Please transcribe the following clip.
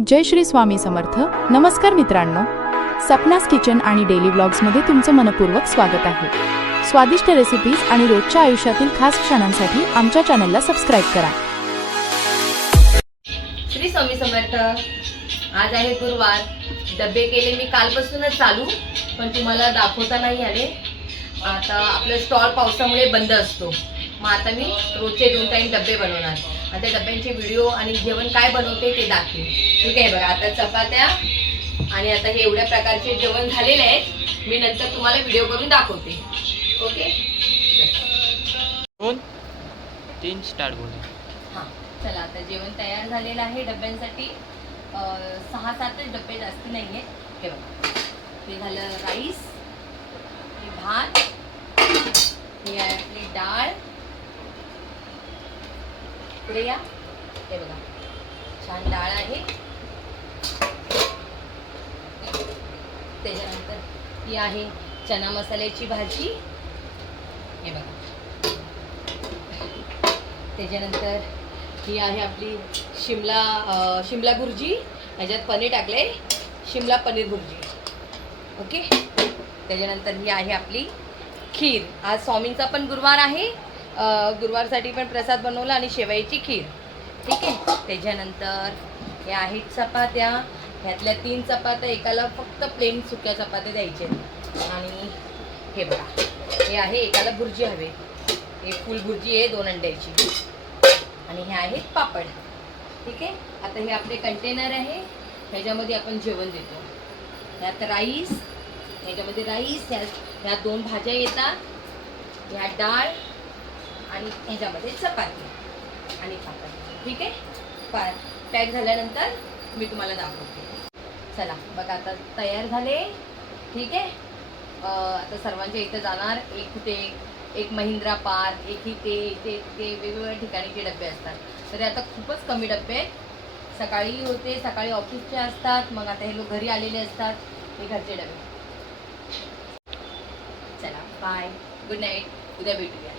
जय श्री स्वामी समर्थ. नमस्कार मित्रांनो, सपनास किचन आणि डेली व्लॉग्समध्ये तुमचं मनपूर्वक स्वागत आहे. स्वादिष्ट रेसिपीज आणि रोजच्या आयुष्यातील खास क्षणांसाठी आमच्या चॅनलला सबस्क्राईब करा. श्री स्वामी समर्थ. आज आहे गुरुवार. डबे केले मी कालपासूनच चालू, पण तुम्हाला दाखवता नाही आले. आता आपलं स्टॉल पावसामुळे बंद असतो, मग आता मी रोजचे 2 टाइम डबे बनवणार. आता डब्यांचे व्हिडिओ आणि जेवण काय बनवते ते दाखवेन. ठीक आहे. बघा, आता चपात्या आणि आता हे एवढ्या प्रकारचे जेवण झालेले आहेत. मी नंतर तुम्हाला व्हिडिओ करून दाखवते. ओके, 2 3 स्टार्ट बोला. हां, चला आता जेवण तयार झालेलं आहे डब्यांसाठी. 6-7 डबे, जास्त नाही आहे. हे बघा, हे झालं राईस, हे भात, ही आहे आपली डाळ. पुढे या. हे बघा, छान डाळ आहे. त्याच्यानंतर ही आहे चना मसाल्याची भाजी. हे बघा, त्याच्यानंतर ही आहे आपली शिमला भुर्जी. ह्याच्यात पनीर टाकले, शिमला पनीर भुर्जी. ओके. त्याच्यानंतर ही आहे आपली खीर. आज स्वामींचा पण गुरुवार आहे. गुरुवारसाठी पण प्रसाद बनवला आणि शेवयाची खीर. ठीक आहे. त्याच्यानंतर हे आहेत चपात्या. ह्यातल्या 3 चपात्या एकाला फक्त प्लेन सुक्या चपात्या द्यायच्या. आणि हे बघा, हे आहे एकाला भुर्जी हवे. हे फुल भुर्जी आहे 2 अंड्याची. आणि हे आहेत पापड. ठीक आहे. आता हे आपले कंटेनर आहे, ह्याच्यामध्ये आपण जेवण देतो. ह्यात राईस, ह्याच्यामध्ये राईस, ह्या 2 भाज्या येतात, ह्या डाळ आणि ह्याच्यामध्ये चपाती आणि पापड. ठीक आहे. पॅक झाल्यानंतर मी तुम्हाला दाखवते. चला बघा, आता तयार झाले. ठीक आहे. आता सर्वांच्या इथं जाणार. एक महिंद्रा पार्क, एक इथे वेगवेगळ्या ठिकाणीचे डबे असतात. तरी आता खूपच कमी डबे आहेत. सकाळी होते, सकाळी ऑफिसचे असतात, मग आता हे लोक घरी आलेले असतात. हे घरचे डबे. चला बाय, गुड नाईट. उद्या भेटूया.